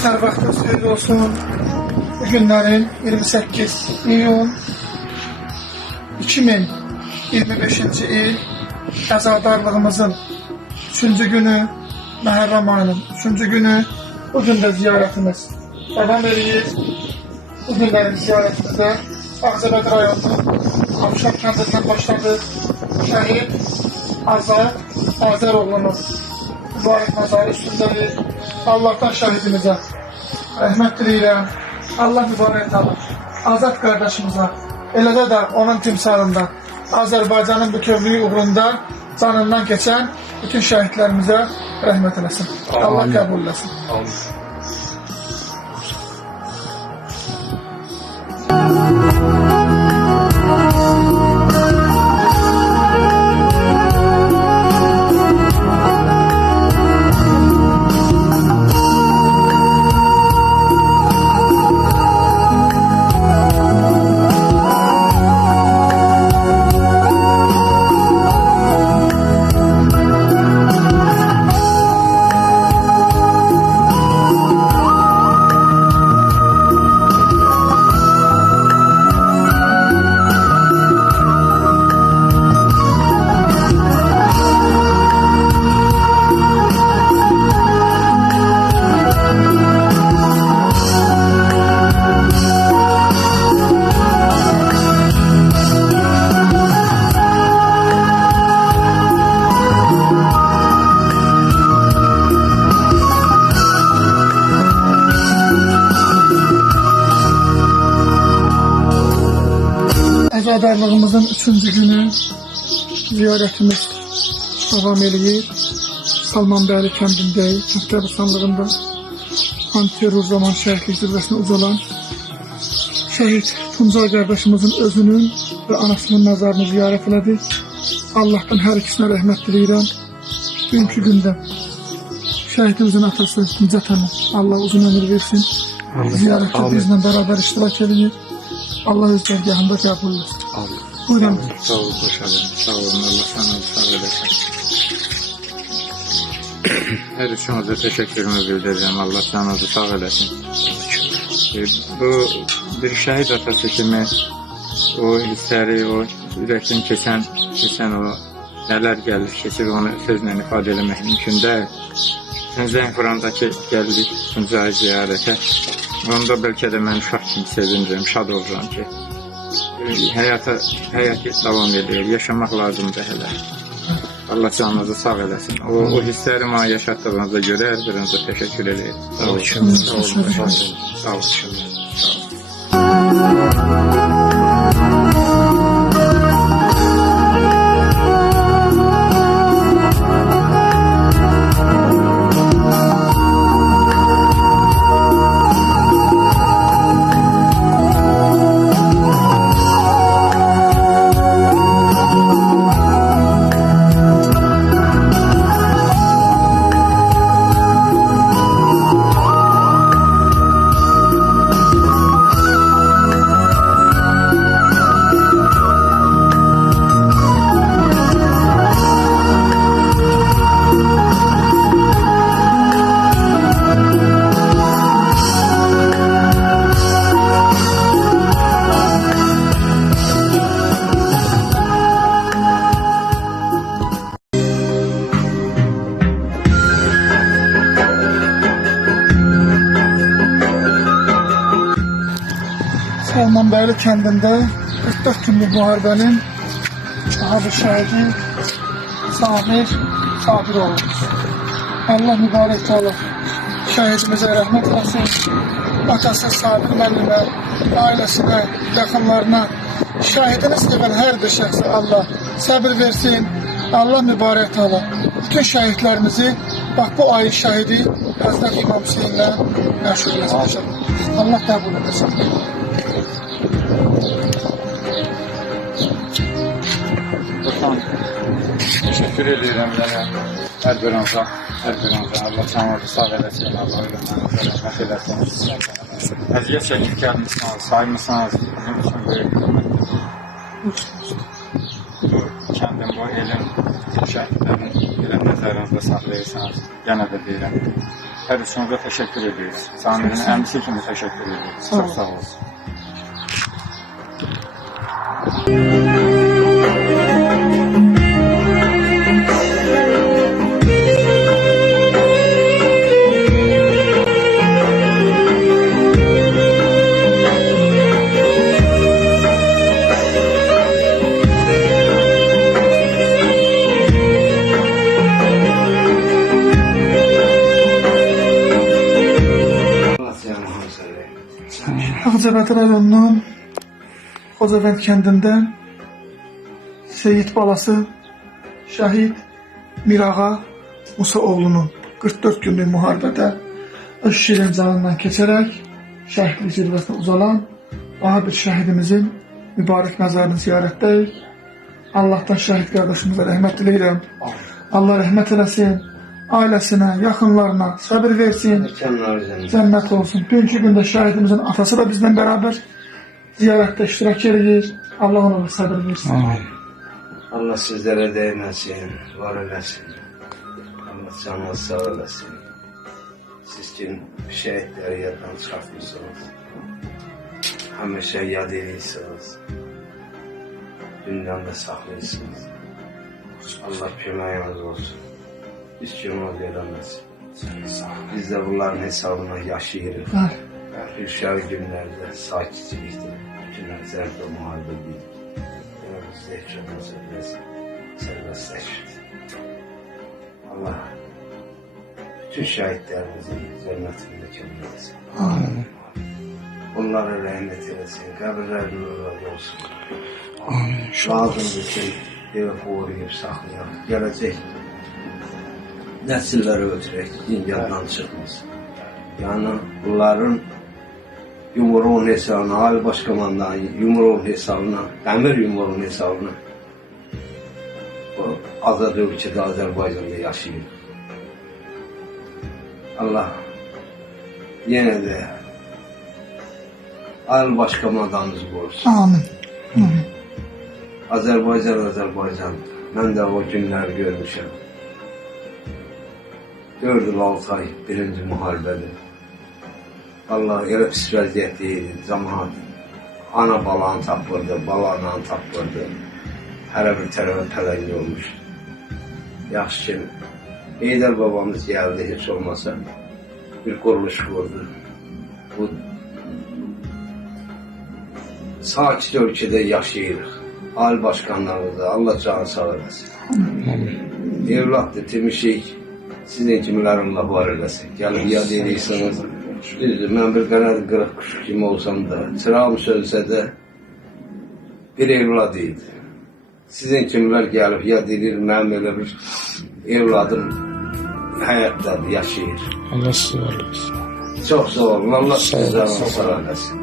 Hər vaxtınız xeyirli olsun. Bu günlərin 28 iyun 2025-ci il əzadarlığımızın 3-cü günü, Məhərrəm ayının 3-cü günü. Bu gün də ziyarətimiz davam edir. Bu günlərin ziyarətimizdə Ağcabədi rayonunun Avşar kəndindən başladı. Şəhid Azad Azəroğlunun mübarək məzarı üstündədir. Allah'tan şəhidimizə rəhmət diləyirəm. Allah mübarək alır. Azad qardaşımıza, elədə də onun timsalında Azərbaycanın bütövlüyü uğrunda canından keçən bütün şəhidlərimizə rəhmət eləsin. Allah qəbul eləsin. Əzadarlığımızın 3-cü günü ziyarətimiz davam edir. Salmanbəyli kəndindəyik, kənd qəbristanlığında antiterror zaman şəhidlik zirvəsinə uzalan şəhid Tuncay qardaşımızın özünün və anasının məzarını ziyarət elədik. Allah'tan hər ikisinə rəhmət diləyirəm. Bugünkü gündə şəhidimizin atası Nicət Hanım, Allah uzun ömür versin. Ziyarətdə bizlə bərabər iştirak edir. Allah öz dərgahında qəbul etsin. Buyurun. Sağ olun, hoş geldin. Sağ olun, Allah sana sağ olasın. Her üçünüze teşekkürümü bildireceğim. Allah sana sağ olasın. Bu bir şehit atası kimi o hissləri, o ürəkdən keçən o nələr gəlir, keçir, onu sözlə ifadə eləmək mümkün deyil. Zəng vurandakı gəldik Tuncay ziyarətə. Onda bəlkə də mən uşaq kimi sevincəm, şad olacağım ki, həyat davam edir, yaşamaq lazımdır hələ. Allah canınızı sağ eləsin. O hissləri mənə yaşatdığınıza görə hər birinizə təşəkkür edirəm. Sağ olun. Sağ olun. Salmanbəyli kəndində 44 günlük müharibənin şahidi şəhidi Samir Sabiroğlu. Allah mübarək olur. Şəhidimizə rəhmət eləsin. Atası Sabir müəllimə, ailəsinə, yaxınlarına, şəhidini sevən hər bir şəxsə Allah səbir versin. Allah mübarək olur. Bütün şəhidlərimizi bax bu ayın şəhidi Həzrət İmam Hüseynlə məşğul eləsin. Allah qəbul edesin. Teşekkür ederim her birinizə. Allah canınızı sağ eləsin, Allah ölümünüzə rəhmət eləsin. Əziyyət çəkib gəlmişsiniz, saymısınız, bizim üçün böyük bu kəndin, bu elin şəhidlərin elə nəzərinizdə saxlayırsanız, yenə də deyirəm. vətən üçün də təşəkkür edirik. Samirin əmisi kimi təşəkkür edirik. Sağ ol. Çox sağ olun. Ağcabədi rayonunun Xocavənd kəndindən Seyid balası şəhid Mirağa Musaoğlu'nun 44 günlük müharibədə öz şirin canından keçərək şəhidlik zirvəsinə uzalan Bahadır şəhidimizin mübarək məzarını ziyarətdəyik. Allah'tan şəhid qardaşımıza rəhmət diləyirəm. Allah rəhmət eləsin, ailəsinə, yaxınlarına səbir versin, cənnət olsun. Bugünkü gündə şəhidimizin atası da bizlə bərabər ziyarətdə iştirak edir. Allah ona da səbir versin. Allah sizlere değmesin, var eləsin. Allah canına sağ eləsin. Siz kim şehitleri yerden çıkartmışsınız. Həmişə yad edirsiniz. Dünyanda saxlayırsınız. Allah köməyiniz olsun. Biz kömək verəməz. Biz də bunların hesabına yaşayırıq. Hüşar günlərdə sakitçilikdə, günlərdə müharibə dedik. Biz də heç olmasa biraz sərbəstləşir. Allah bütün şəhidlərimizin cənnətində kəmləsin. Amin. Onlara rəhmət eləsin, qəbirlər nurlar olsun. Amin. Lazımdır ki, evə qoruyub saxlayaq. Gələcək nəsillərə ötürək, din yaddan çıxmasın. Yəni, bunların yumruğun hesabına, Ali Başkomandan yumruğun hesabına, dəmir yumruğun hesabına o azad ölkədə Azərbaycanda yaşayır. Allah yenə də Ali Başkomandanımız qorusun. Amin. Amin. Azərbaycan. Mən də o günləri görmüşəm. 4 il 6 ay birinci müharibədir. Allah elə pis vəziyyətdə idi. Cəmaət ana balanı tapırdı, balanı tapırdı. Hərə bir tərəfə pələng olmuş. Yaxşı ki, Heydər babamız gəldi, heç olmasa bir quruluş qurdu. Bu sakit ölkədə yaşayırıq. Ali başkanlarımıza Allah canı sağ eləsin. Evlatdır, demişik, sizin kimilərin Allah var eləsin. Gəlib yad edirsiniz. Düzdür, mən bir qənəd qırıq kuş kimi olsam da, çırağım sözsə də bir evlad idi. Sizin kimlər gəlib yad edir, mənim elə bir evladım həyatdadır, yaşayır. Allah sizi versin. Çox sağ olun, Allah sizi canı sağ eləsin.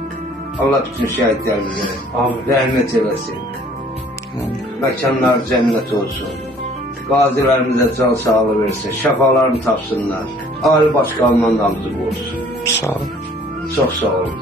Allah bütün şəhidlərimizə rəhmət eləsin. Məkanlar cənnət olsun. Qazilərimizə can sağlığı versin. Şəfalarını tapsınlar. Ali Başkomandanımızı qorusun. Sağ olun. Çox sağ olun.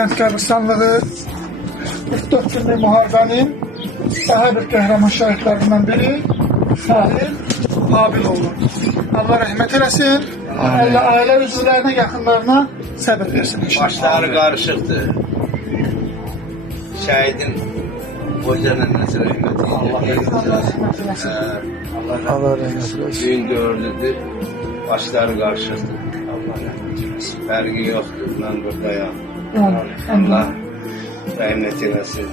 Kənd qəbristanlığı 44 günlük müharibənin daha bir qəhrəman şəhidlərindən biri Sahil Habiloğlu. Allah rəhmət eləsin. Allah ailə üzvlərinə, yaxınlarına səbir versin. Başları qarışıqdır. Şəhidin qocanın nəsə rəhmət eləsin. Allah rəhmət eləsin. Gün gördüdür, başları qarışıqdır. Fərqi yoxdur, mən buradayam. Allah rəhmət eləsin.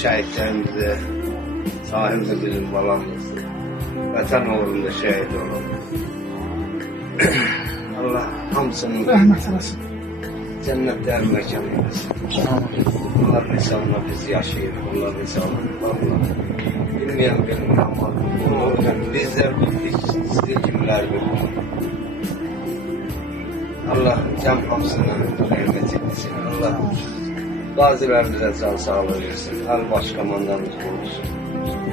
Şəhidlərimizə, sahibdə bizim balamızdır. vətən uğrunda şəhid olub. Allah hamısının Rəhmət eləsin. cənnətlər məkan eləsin. Allah insanla biz yaşayırıq, Allah insanla Allah. Bilməyən amma bunu bizlər bildik, sizin kimlər bildik. Allah cəm hamısından rəhmət etsin. Allah qazilərimizə can sağlığı versin. Əl baş komandanımız qorusun.